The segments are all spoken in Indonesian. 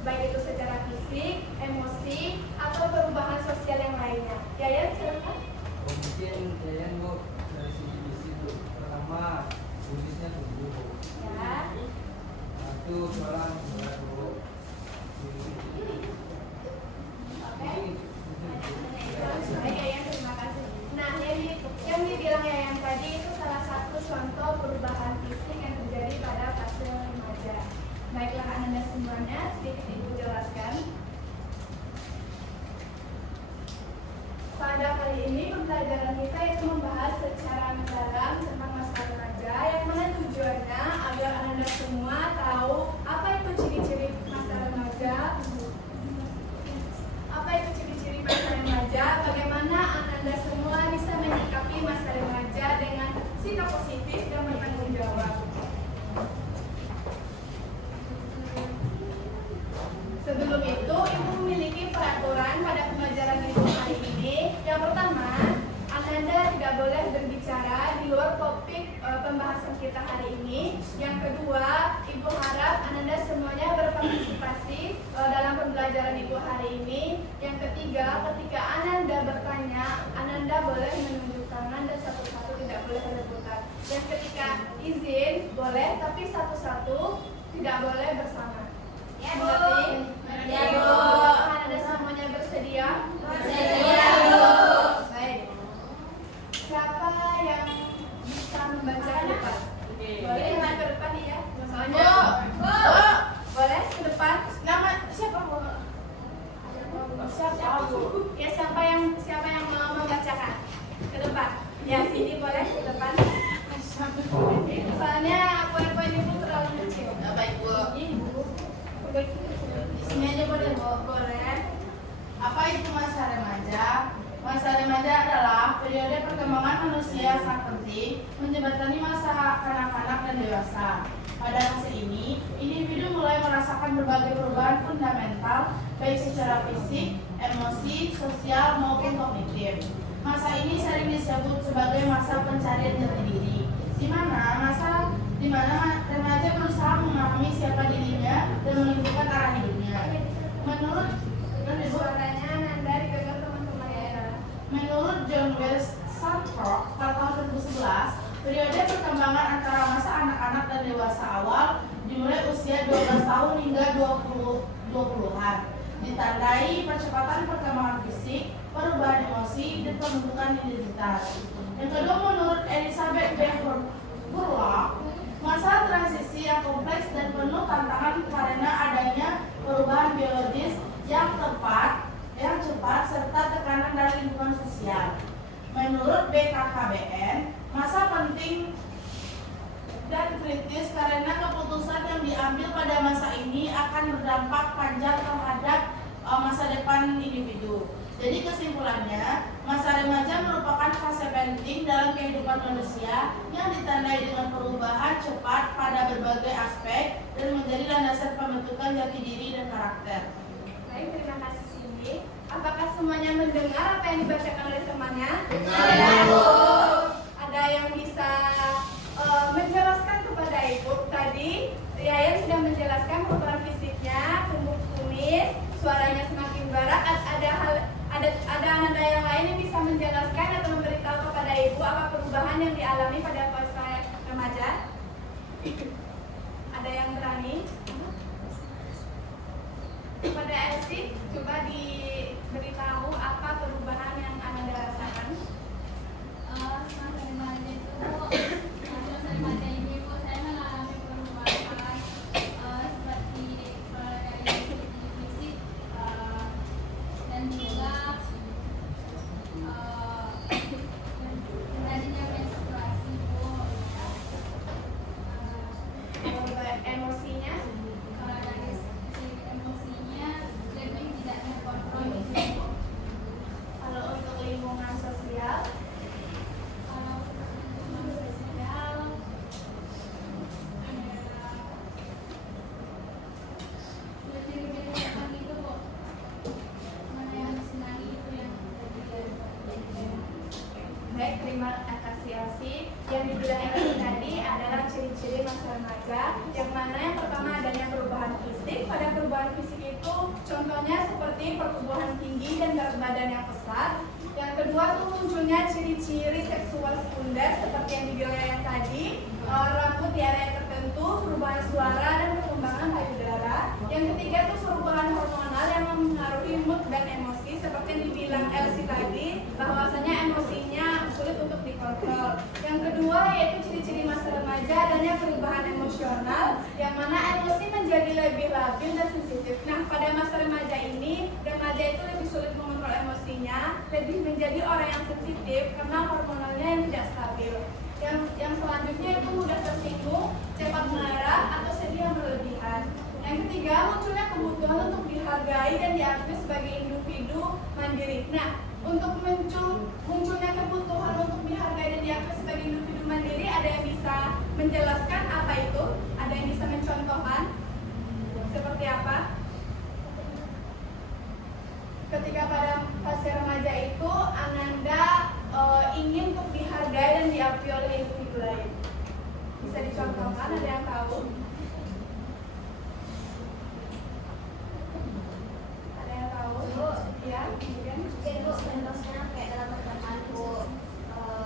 baik itu secara fisik, emosi, atau perubahan sosial yang lainnya. Yayan, silakan. Mungkin Yayan Bu dari segi fisik Bu, pertama kulisnya tumbuh. Ya. Itu seorang berat Bu. Baik Yayan, terima kasih. Nah, yang dibilang Yayan tadi itu salah satu contoh perubahan fisik yang terjadi pada fase remaja. Baiklah Anda semuanya, sedikit Ibu jelaskan. Pada kali ini pembelajaran kita itu membahas secara mendalam tentang masa remaja, yang mana tujuannya agar Anda semua tahu apa itu ciri-ciri masa remaja, bagaimana Anda semua bisa menyikapi masa remaja dengan sikap positif dan bertanggung jawab. Sebelum itu, Ibu memiliki peraturan pada pembelajaran Ibu hari ini. Yang pertama, Anda tidak boleh berbicara di luar topik pembahasan kita hari ini. Yang kedua, Ibu harap Anda semuanya berpartisipasi dalam pembelajaran Ibu hari ini. Yang ketiga, ketika Anda bertanya, Anda boleh menunjuk tangan dan satu-satu, tidak boleh berebutan. Yang ketika izin boleh, tapi satu-satu, tidak boleh bersama. Ya Bu. Ya Bu. Anda semuanya bersedia? Bersedia Bu. Baik. Siapa yang bisa membaca ke depan? Boleh yang ke depan ya? Soalnya. Bu. Boleh ke depan? Nama siapa Bu? Siapa Bu? Ya siapa yang mau membacakan? Ke depan. Ya sini boleh ke depan. Soalnya poin-poin Ibu terlalu kecil. Baik Bu. Ini Bu. Sini aja boleh Bu. Boleh. Apa itu masa remaja? Masa remaja adalah periode perkembangan manusia sangat penting, menjembatani masa kanak-kanak dan dewasa. Pada fase ini, individu mulai merasakan berbagai perubahan fundamental, baik secara fisik, emosi, sosial maupun kognitif. Masa ini sering disebut sebagai masa pencarian jati diri, di mana remaja berusaha memahami siapa dirinya dan menentukan arah hidupnya. Menurut Suaranya Nanda digagal teman-teman ya. Menurut John West Sandrock pada tahun 2011, periode perkembangan antara masa anak-anak dan dewasa awal dimulai usia 12 tahun hingga 20-an, ditandai percepatan perkembangan fisik, perubahan emosi, dan pembentukan identitas. Yang kedua, menurut Elizabeth B. Burlock, masa transisi yang kompleks dan penuh tantangan karena adanya perubahan biologis yang cepat serta tekanan dari lingkungan sosial. Menurut BKKBN, masa penting dan kritis karena keputusan yang diambil pada masa ini akan berdampak panjang terhadap masa depan individu. Jadi kesimpulannya, masa remaja merupakan fase penting dalam kehidupan manusia yang ditandai dengan perubahan cepat pada berbagai aspek dan menjadi landasan pembentukan jati diri dan karakter. Baik, terima kasih Cindy. Apakah semuanya mendengar apa yang dibacakan oleh temannya? Ada yang bisa menjelaskan kepada Ibu? Tadi Yayan sudah menjelaskan perubahan fisiknya, tumbuh kumis, suaranya semakin berat. Ada Anda yang lain yang bisa menjelaskan atau memberitahu kepada Ibu apa perubahan yang dialami pada fase remaja? Ada yang berani? Kepada Elsie, coba diberitahu apa perubahan yang Anda rasakan. Masa remaja itu, masa remaja ini Bu, saya mengalami perubahan seperti dari segi fisik dan juga terjadinya menstruasi Bu. Emosinya? Dari segi emosinya lebih tidak terkontrol gitu. masa remaja, yang mana yang pertama adanya perubahan fisik. Pada perubahan fisik itu contohnya seperti pertumbuhan tinggi dan berat badan yang pesat. Yang kedua tuh munculnya ciri-ciri seksual sekunder seperti yang dibilang yang tadi, rambut di area tertentu, perubahan suara dan perkembangan payudara. Yang ketiga tuh perubahan hormonal yang mempengaruhi mood dan emosi seperti yang dibilang Elsie tadi, bahwasanya emosinya sulit untuk dikontrol. Yang kedua yaitu ciri-ciri masa remaja adanya perubahan emosional yang mana emosi menjadi lebih labil dan sensitif. Nah, pada masa remaja ini, remaja itu lebih sulit mengontrol emosinya, lebih menjadi orang yang sensitif karena hormonalnya yang tidak stabil. Yang selanjutnya itu mudah tersinggung, cepat marah atau sedih yang berlebihan. Yang ketiga, munculnya kebutuhan untuk dihargai dan diakui sebagai individu mandiri. Nah, untuk munculnya kebutuhan untuk dihargai dan diakui sebagai individu mandiri, ada yang bisa menjelaskan apa itu? Ada yang bisa mencontohkan? Seperti apa? Ketika pada fase remaja itu, Ananda ingin untuk dihargai dan diakui oleh individu lain. Bisa dicontohkan? Ada yang tahu? Ada yang tahu? Ya, kemudian Mungkin Bu, contohnya kayak dalam pertemanan Bu,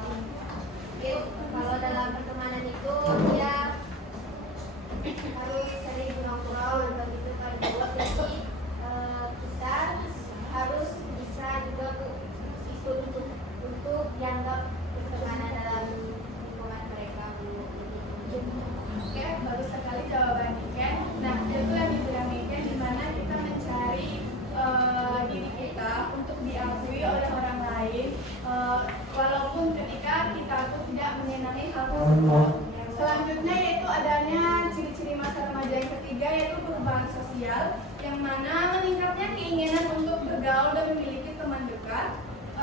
mungkin kalau dalam pertemanan itu dia harus sering nongkrong atau gitu kan Bu, jadi kita harus bisa juga Bu ikut untuk dianggap pertemanan dalam lingkungan mereka Bu. Oke, bagus sekali jawaban Niken. Nah, itu yang dibilang Niken, di mana kita mencari diri kita untuk diakui oleh orang lain, walaupun ketika kita tuh tidak menyenangi hal tersebut. Selanjutnya yaitu adanya ciri-ciri masa remaja yang ketiga yaitu perubahan sosial, yang mana meningkatnya keinginan untuk bergaul dan memiliki teman dekat.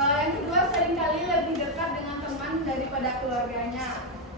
Yang kedua, seringkali lebih dekat dengan teman daripada keluarganya.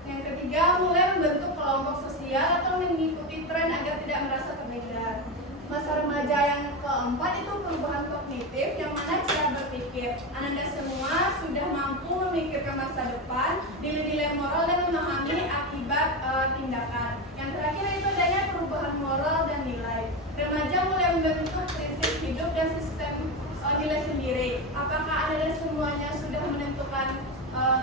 Yang ketiga, mulai membentuk kelompok sosial atau mengikuti tren agar tidak merasa tertinggal. Masa remaja yang keempat itu perubahan kognitif, yang mana cara berpikir. Ananda semua sudah mampu memikirkan masa depan, nilai-nilai moral dan memahami akibat tindakan. Yang terakhir itu adanya perubahan moral dan nilai. Remaja mulai membentuk prinsip hidup dan sistem nilai sendiri. Apakah Ananda semuanya sudah menentukan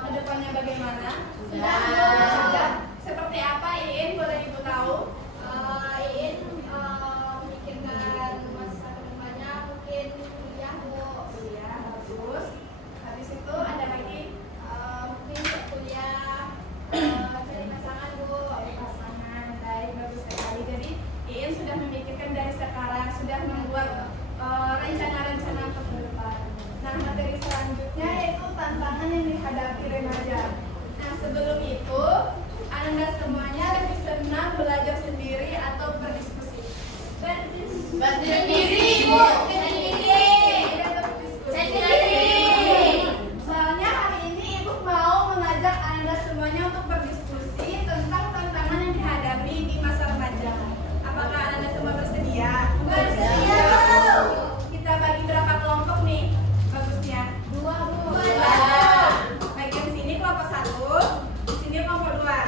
kedepannya bagaimana? Sudah. Seperti apa, Iin? Boleh Ibu tahu? Iin memikirkan masa depannya mungkin kuliah Bu. Kuliah, bagus. Habis itu ada lagi Mungkin kuliah cari pasangan Bu. dari pasangan. Baik, bagus sekali. Jadi Iin sudah memikirkan dari sekarang, sudah membuat rencana-rencana untuk ke depan. Nah, materi selanjutnya yaitu tantangan yang dihadapi remaja. Nah, sebelum itu, Ananda semuanya lebih senang belajar sendiri atau berdiskusi? Berdiri, Bu. Soalnya hari ini Ibu mau mengajak Ananda semuanya untuk berdiskusi tentang tantangan yang dihadapi di masa remaja. Apakah Ananda semua bersedia? Bersedia. Kita bagi berapa kelompok nih? Bagusnya? 2 Bu. Bagian sini kelompok 1, di sini kelompok 2.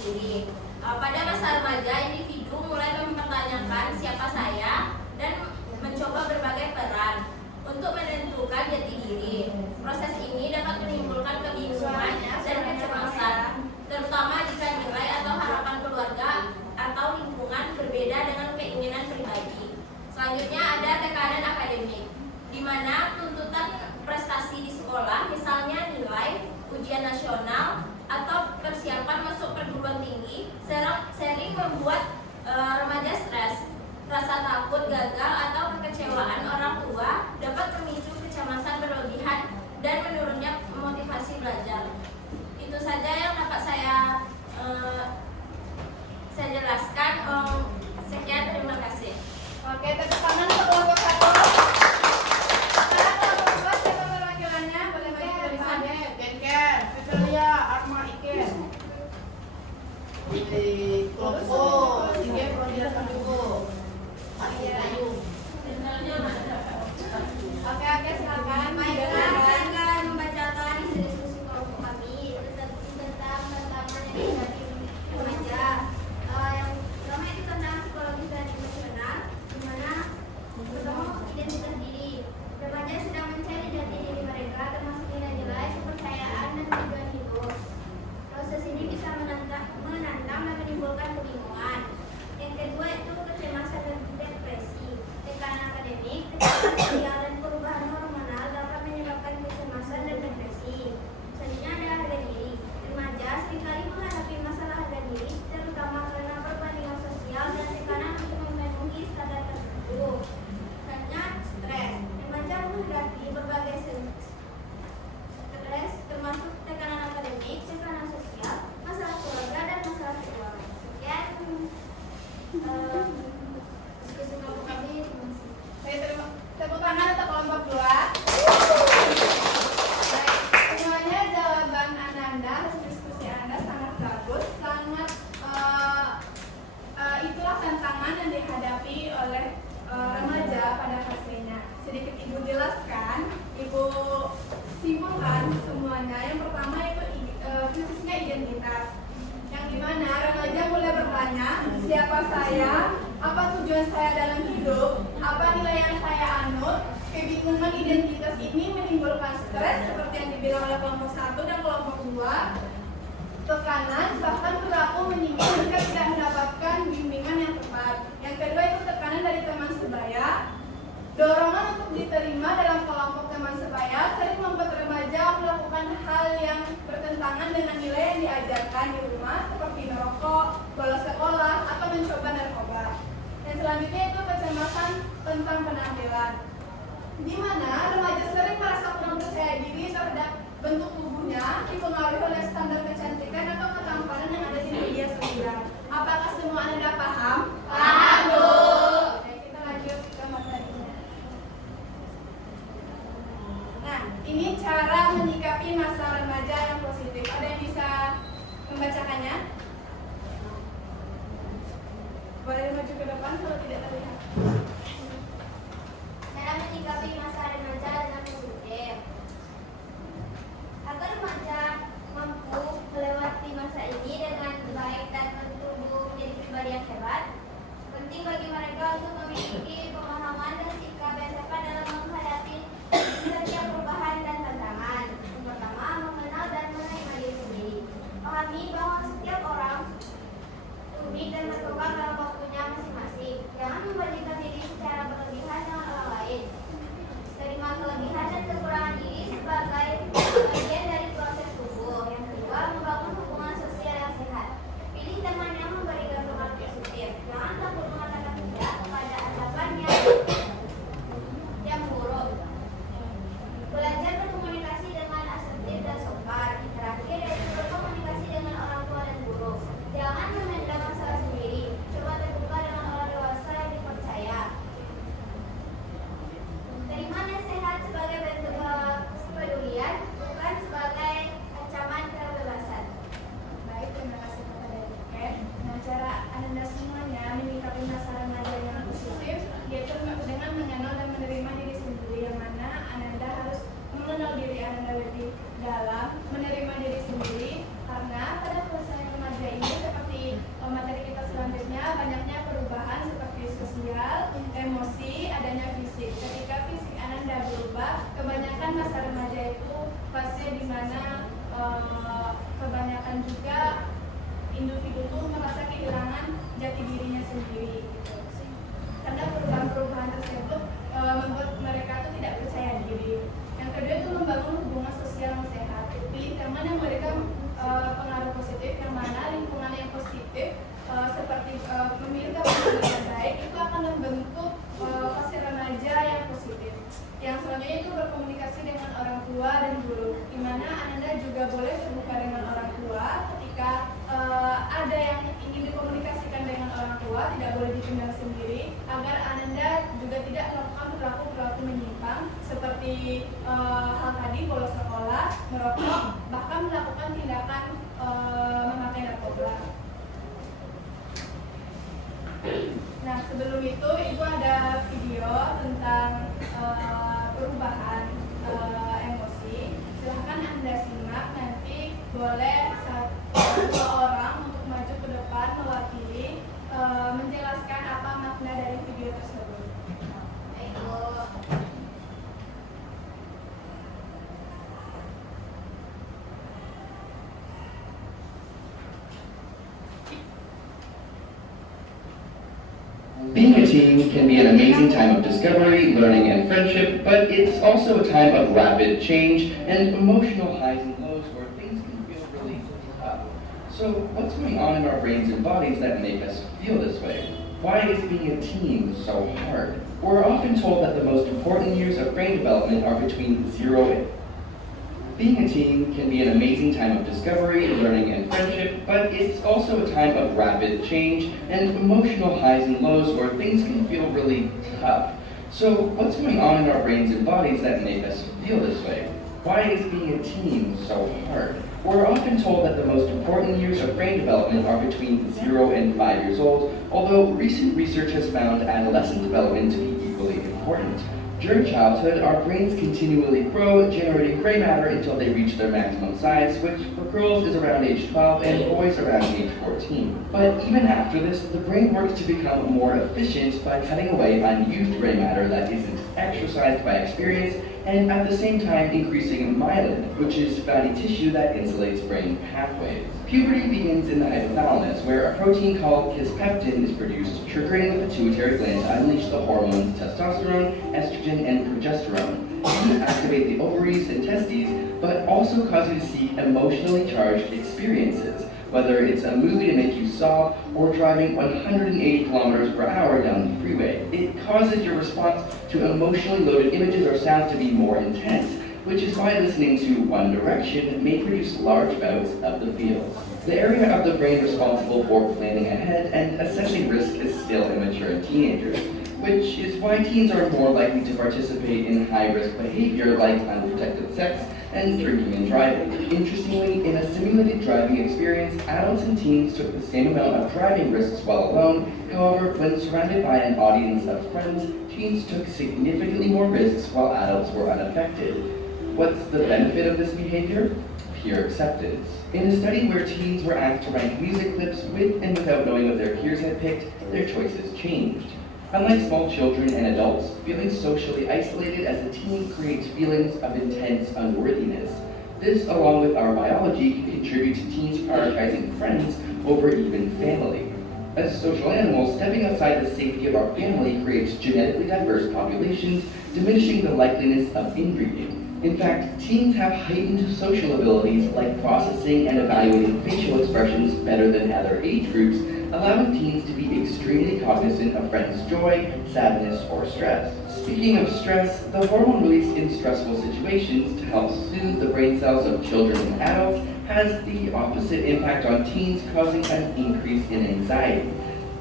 diri. Pada masa remaja, individu mulai mempertanyakan siapa saya dan mencoba berbagai peran untuk menentukan jati diri. Proses ini dapat menimbulkan kebingungan dan kecemasan, terutama jika nilai atau harapan keluarga atau lingkungan berbeda dengan keinginan pribadi. Selanjutnya ada tekanan akademik, di mana tuntutan prestasi di sekolah, misalnya nilai, ujian nasional, atau persiapan masuk perguruan tinggi, sering membuat remaja stres. Rasa takut gagal atau kekecewaan orang tua dapat memicu kecemasan berlebihan dan menurunnya motivasi belajar. Itu saja yang dapat saya jelaskan. Sekian, terima kasih. Oke, tepuk tangan untuk kelompok 1. Sekarang kelompok 2, siapa perwakilannya? Boleh maju ke depan. Ken, Fidelia, Arma, Ike. Di kelompok 3 perwakilan dulu. Ayu. Oke, silakan. Baiklah, saya akan membacakan isi diskusi kelompok kami tentang tantangan yang dihadapi remaja. Yang pertama itu tentang psikologis dan emosional, di mana pertama identitas diri. Remaja sedang mencari jati diri mereka, termasuk nilai-nilai, kepercayaan, dan tujuan hidup. Proses ini bisa menantang dan menimbulkan kebingungan. Yang kedua itu kecemasan dan depresi. Tekanan akademik, tekanan sosial, dan perubahan hormonal dapat menyebabkan kecemasan dan depresi. Selanjutnya ada harga diri. Remaja seringkali menghadapi masalah harga diri, terutama karena perbandingan sosial dan tekanan untuk memenuhi standar tertentu. Selanjutnya stres. Remaja menghadapi berbagai stres, termasuk tekanan akademik, tekanan sosial, masalah keluarga, dan masalah keuangan. Sekian diskusi kelompok kami. Saya tepuk tangan untuk kelompok 2. Baik, semuanya jawaban Ananda, hasil diskusi Anda sangat bagus, sangat itulah tantangan yang dihadapi oleh remaja pada fasenya. Sedikit Ibu jelaskan, Ibu simpulkan semuanya. Yang pertama itu khususnya identitas, yang dimana remaja mulai bertanya, siapa saya, apa tujuan saya dalam hidup, apa nilai yang saya anut. Kebingungan identitas ini menimbulkan stres seperti yang dibilang oleh kelompok 1 dan kelompok 2. Tekanan bahkan berlaku menyinggung jika tidak mendapatkan bimbingan yang tepat. Yang kedua itu tekanan dari teman sebaya. Dorongan untuk diterima dalam kelompok teman sebaya sering membuat remaja melakukan hal yang bertentangan dengan nilai yang diajarkan di rumah, seperti merokok, bolos sekolah, atau mencoba narkoba. Dan selanjutnya itu kecemasan tentang penampilan, di mana remaja sering merasa kurang percaya diri terhadap bentuk tubuhnya, dipengaruhi oleh standar kecantikan atau ketampanan yang ada di media sosial. Apakah semua Anda paham? Paham, Bu. Oke, kita lanjut ke materinya. Nah, ini cara menyikapi masa remaja yang positif. Ada yang bisa membacakannya? Boleh maju ke depan kalau tidak terlihat. Cara menyikapi masa remaja dengan positif. Agar remaja mampu melewati masa ini dengan baik dan tumbuh menjadi pribadi yang hebat, penting bagi mereka untuk memiliki pemahaman dan sikap yang tepat dalam menghadapi setiap perubahan dan tantangan. Yang pertama, mengenal dan menerima diri sendiri. Pahami bahwa setiap orang unik dan berkembang dalam waktunya masing-masing. Jangan membandingkan yaitu berkomunikasi dengan orang tua dan guru, di mana Ananda juga boleh terbuka dengan orang tua ketika ada yang ingin dikomunikasikan dengan orang tua, tidak boleh dipendam sendiri, agar Ananda juga tidak melakukan perilaku menyimpang seperti hal tadi, bolos sekolah, merokok, bahkan melakukan tindakan memakai narkoba. Nah, sebelum itu Ibu ada video tentang perubahan emosi. Silahkan Anda simak, nanti boleh dua orang untuk maju ke depan mewakili menjelaskan apa makna dari video tersebut. Ayo. Being a teen can be an amazing time of discovery, learning, and friendship, but it's also a time of rapid change and emotional highs and lows where things can feel really tough. So, what's going on in our brains and bodies that make us feel this way? Why is being a teen so hard? We're often told that the most important years of brain development are between 0 and Being a teen can be an amazing time of discovery, learning, and friendship, but it's also a time of rapid change and emotional highs and lows where things can feel really tough. So, what's going on in our brains and bodies that make us feel this way? Why is being a teen so hard? We're often told that the most important years of brain development are between 0 and 5 years old, although recent research has found adolescent development to be equally important. During childhood, our brains continually grow, generating gray matter until they reach their maximum size, which for girls is around age 12 and boys around age 14. But even after this, the brain works to become more efficient by cutting away unused gray matter that isn't exercised by experience, and at the same time increasing myelin, which is fatty tissue that insulates brain pathways. Puberty begins in the hypothalamus, where a protein called kisspeptin is produced, triggering the pituitary gland to unleash the hormones testosterone, estrogen, and progesterone. These activate the ovaries and testes, but also cause you to seek emotionally charged experiences, whether it's a movie to make you sob or driving 180 kilometers per hour down the freeway. It causes your response to emotionally loaded images or sounds to be more intense, which is why listening to One Direction may produce large bouts of the feels. The area of the brain responsible for planning ahead and assessing risk is still immature in teenagers, which is why teens are more likely to participate in high-risk behavior like unprotected sex and drinking and driving. Interestingly, in a simulated driving experience, adults and teens took the same amount of driving risks while alone. However, when surrounded by an audience of friends, teens took significantly more risks while adults were unaffected. What's the benefit of this behavior? Peer acceptance. In a study where teens were asked to rank music clips with and without knowing what their peers had picked, their choices changed. Unlike small children and adults, feeling socially isolated as a teen creates feelings of intense unworthiness. This, along with our biology, can contribute to teens prioritizing friends over even family. As social animals, stepping outside the safety of our family creates genetically diverse populations, diminishing the likeliness of inbreeding. In fact, teens have heightened social abilities like processing and evaluating facial expressions better than other age groups, allowing teens to be extremely cognizant of friends' joy, sadness, or stress. Speaking of stress, the hormone released in stressful situations to help soothe the brain cells of children and adults has the opposite impact on teens, causing an increase in anxiety.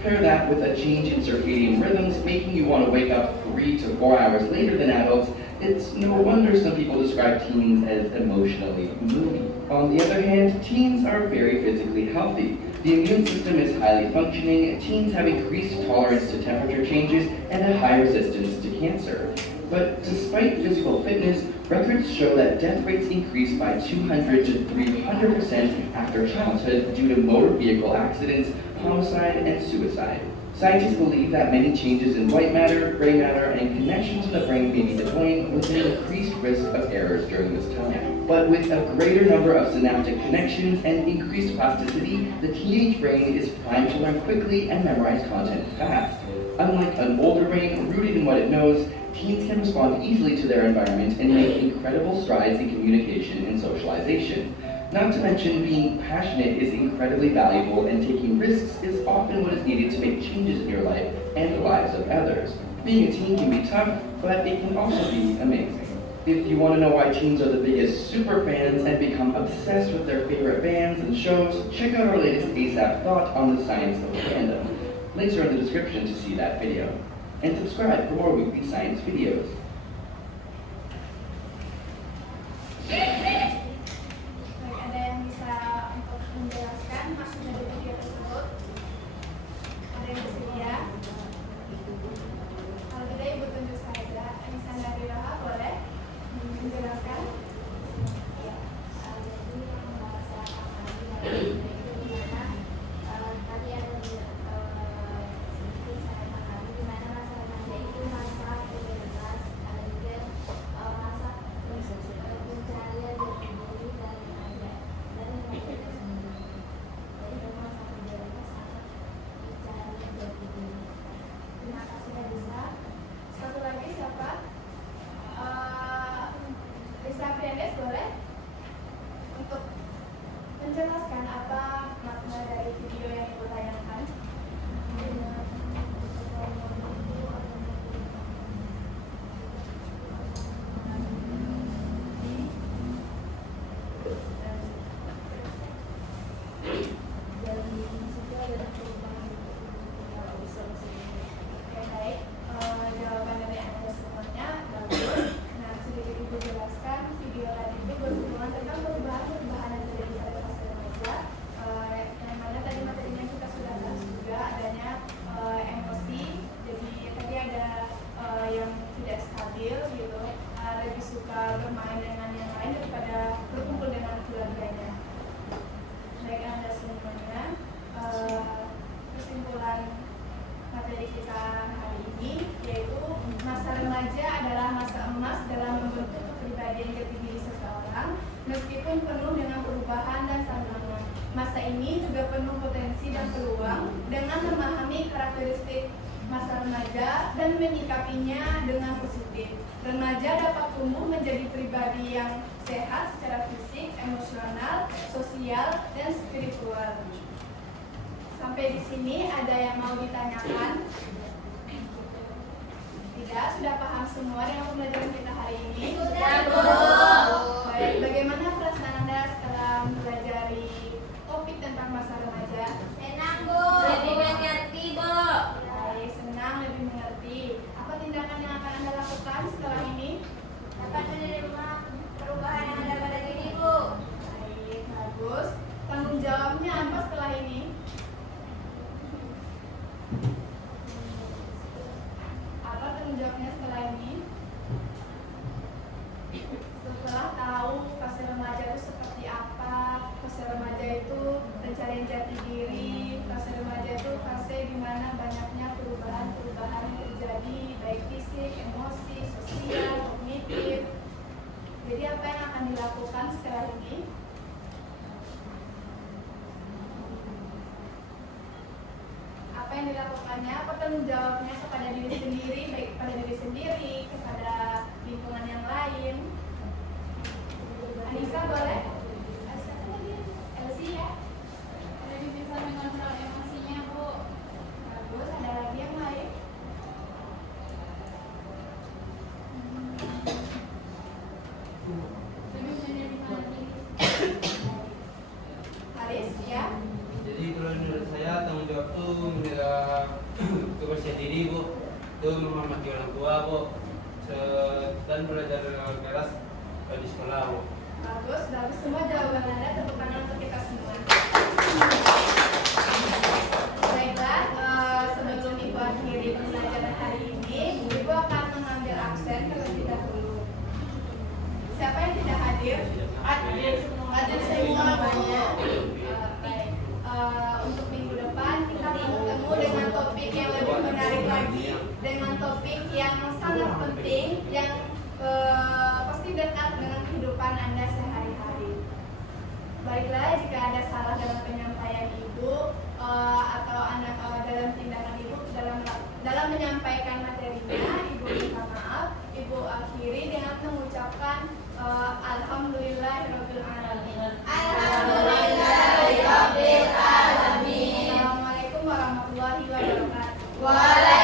Pair that with a change in circadian rhythms, making you want to wake up 3 to 4 hours later than adults. It's no wonder some people describe teens as emotionally moody. On the other hand, teens are very physically healthy. The immune system is highly functioning, teens have increased tolerance to temperature changes, and a high resistance to cancer. But despite physical fitness, records show that death rates increase by 200 to 300% after childhood due to motor vehicle accidents, homicide, and suicide. Scientists believe that many changes in white matter, gray matter, and connections in the brain may be to blame, with an increased risk of errors during this time. But with a greater number of synaptic connections and increased plasticity, the teenage brain is primed to learn quickly and memorize content fast. Unlike an older brain rooted in what it knows, teens can respond easily to their environment and make incredible strides in communication and socialization. Not to mention, being passionate is incredibly valuable, and taking risks is often what is needed to make changes in your life and the lives of others. Being a teen can be tough, but it can also be amazing. If you want to know why teens are the biggest super fans and become obsessed with their favorite bands and shows, check out our latest ASAP Thought on the science of fandom. Links are in the description to see that video. And subscribe for more weekly science videos. Baik, ada yang bisa untuk menjelaskan maksud dari video tersebut? Ada yang bersedia? Kalau tidak, Ibu tunjuk saja. Anissa dari Raha, boleh menjelaskan? Ya, jadi pembahasan lagi hari ini itu dimana tadi ada sedikit saya pahami dimana masa remaja itu masa bebas, ada juga masa pencarian jati diri dari remaja itu sendiri. Jadi memang masa bebas sangat pencarian jati diri. Terima kasih, Anissa. Satu lagi siapa? Lisa Priandes, boleh? Untuk menjelaskan apa makna dari video yang Ibu tayangkan? Oke, baik. Jawaban dari Anda semuanya bagus. Nah, sedikit Ibu jelaskan, video tadi itu berhubungan tentang perubahan-perubahan yang terjadi pada fase remaja. Yang mana tadi materinya kita sudah bahas juga adanya emosi. Jadi tadi ada yang tidak stabil gitu, lebih suka bermain dengan yang lain daripada berkumpul dengan keluarganya. Baik Anda semuanya, kesimpulan materi kita hari ini yaitu masa remaja adalah masa emas dalam membentuk kepribadian jati diri seseorang meskipun penuh dengan perubahan dan tantangan. Masa ini juga penuh potensi dan peluang dengan memahami karakteristik masa remaja dan menyikapinya dengan positif. Remaja dapat tumbuh menjadi pribadi yang sehat secara fisik, emosional, sosial, dan spiritual. Sampai di sini ada yang mau ditanyakan? Tidak, sudah paham semua dengan pembelajaran kita hari ini? Sudah, Bu. Baik, bagaimana perasaan Anda setelah mempelajari topik tentang masa remaja? Senang, Bu. Lebih mengerti, Bu. Baik, senang, lebih mengerti. Apa tindakan yang akan Anda lakukan setelah ini? Dapat menerima perubahan yang ada pada diri, Bu. Baik, bagus. Tanggung jawabnya apa setelah ini? Apa tanggung jawabnya setelah ini? Setelah tahu fase remaja itu seperti apa, fase remaja itu pencarian jati diri, fase remaja itu fase di mana banyaknya perubahan-perubahan yang terjadi, baik fisik, emosi, sosial, kognitif. Jadi apa yang akan dilakukan setelah ini? Apa yang dilakukannya, apa tanggung jawabnya kepada diri sendiri, baik kepada diri sendiri, kepada lingkungan yang lain. Anissa boleh? Elsie ya? Lebih bisa mengontrol emosinya, Bu. Bagus, ada lagi yang lain? Lebih menerima diri. Haris ya? Jadi kalau menurut saya tanggung jawab tuh menjaga kebersihan diri, Bu. Itu menghormati orang tua, Bu. Dan belajar keras di sekolah, Bu. Bagus, bagus semua jawaban Anda, tepuk tangan untuk kita semua. Baiklah, sebelum Ibu akhiri pembelajaran hari ini, Ibu akan mengambil absen terlebih dahulu. Siapa yang tidak hadir? Hadir semua banyak. Baik. Untuk minggu depan kita bertemu dengan topik yang lebih menarik lagi, dengan topik yang sangat penting, yang pasti dekat dengan kehidupan Anda sehari-hari. Baiklah, jika ada salah dalam penyampaian Ibu atau Anda dalam tindakan Ibu dalam menyampaikan materinya, Ibu minta maaf. Ibu akhiri dengan mengucapkan Alhamdulillahirabbil alamin. Alhamdulillahirabbil alamin. Assalamualaikum warahmatullahi wabarakatuh. Waalaikumsalam.